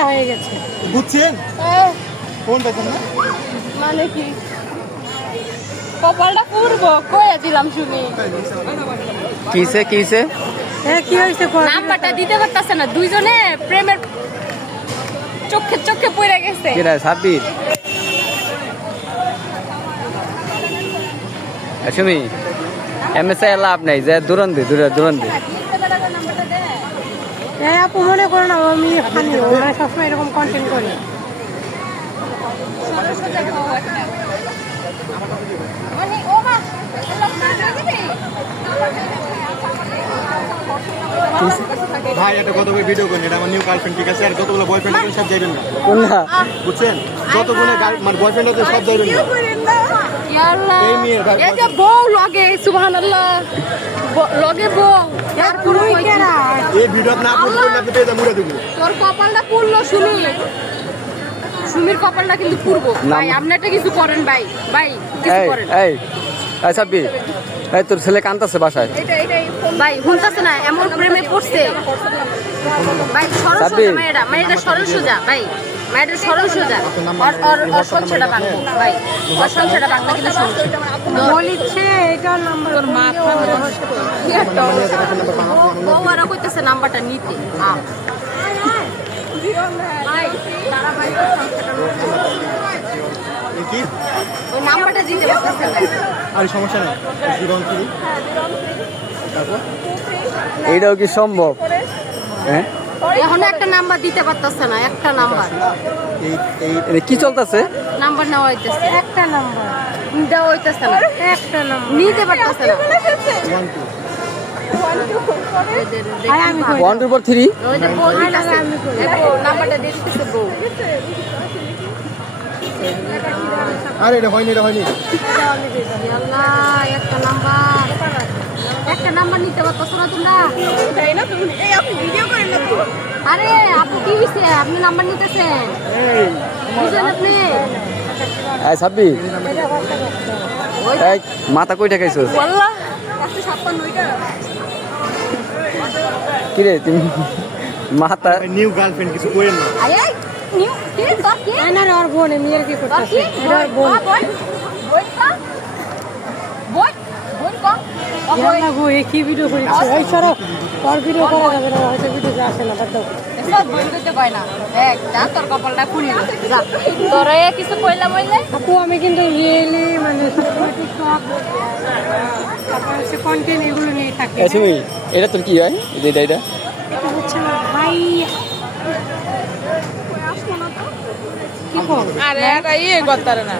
বেয়া হয়ে গেছে। বুঝছেন কোনটা না মানে কি কপালটা পুরবো কইয়া দিলাম শুনি কিসে কিসে কি হয়েছে? নাম্বারটা দিতে পারতাছে না, দুইজনে প্রেমের চোখে চোখে পড়ে গেছে। কিরা সাব্বির সুমি এমএসআই লাভ নাই যে দুরন্দি দুরন্দি আপু মনে করো না আমি ফানি মানে সবসময় এরকম কন্টেন্ট করি। ভাই এটা কতগুলো ভিডিও করেন, এটা আমার নিউ গার্লফ্রেন্ড, ঠিক আছে? আর যতগুলো বয়ফ্রেন্ড আছেন সব যাইবেন না, কোনটা বুঝছেন? যতগুলো মানে বয়ফ্রেন্ড আছে সব যাইবেন না। এই মেয়ের ভাই এই যে বউ লগে সুবহানাল্লাহ লগে বউ আর পুরো কইরা এই ভিডিও আপনি আপলোড করলে আপনি পেয়ে যাবেন মুড়ে দেবো। তোর কপালটা পুরলো শুনি, সুমির কপালটা কিন্তু পুরবো ভাই। আপনি একটা কিছু করেন ভাই, ভাই কিছু করেন। এই এই সাব্বির এই তোর ছেলে কান্তাছে বাসায় ভাই হুনতাছে না, এমন প্রেমে পড়ছে ভাই। সরল সোজা মেয়েটা, মেয়েটা সরল সোজা ভাই, মেয়েটা সরল সোজা। আর সংসারটা ভাঙবো ভাই, আর সংসারটা ভাঙবো কিন্তু বলিচ্ছে এটা নাম্বার তোর মাথা বউ আরো কইতেছে নাম্বারটা নিতে। ভাই তারা ভাই কি ওই নাম্বারটা দিতে পারতেছে না। আর সমস্যা নেই, জীবন কি তারপর এইটাও কি সম্ভব? হ্যাঁ এখন একটা নাম্বার দিতে পারতেছে না, একটা নাম্বার এই এই এটা কি চলতেছে? নাম্বার নেওয়া হইতেছে, একটা নাম্বার দেওয়া হইতেছে না, একটা নাম্বার নিতে পারতেছে না। 1 2 আর আমি কই 1 2 4 3 ওই যে বউ দিতেছে, নাম্বারটা দিয়ে দিতেছে বউ। আরে এটা হয়নি, এটা হয়নি। আল্লাহ একটা নাম্বার, একটা নাম্বার নিতে পারতেছো না তোমরা? আরে আপু কি হয়েছে, আপনি নাম্বার নিতেছেন বুঝলেন আপনি? এই সাব্বির এই মাথা কই ঠেকাইছস? আল্লাহ 156টা কি রে তুমি মাথা নিউ গার্লফ্রেন্ড কিছু করেন না। আয় আয় নিউ কি তোর কি না ওর বোন মেয়ের কি তোর করতেছে? কি এটা ওর বোন। বই বই কা বই বই কা ইয়াল্লা গো এ কি ভিডিও করেছে? এই সরো তোর ভিডিও করা যাবে না, হয়তো ভিডিও আসে না, বাদ দাও। সব বই করতে পায় না। দেখ যা তোর কপালটা খুলি যা তোরে কিছু কইলাম হইলে আপু আমি কিন্তু রিয়েলি মানে সবসময় টিকটক তারপর হচ্ছে কন্টেন্ট এগুলো নিয়ে থাকি। এই সুমি এটা তোর কি হয়? এই যে এটা এটা হচ্ছে আমার ভাই। কি কর আরে এটা ইয়ে করতারে না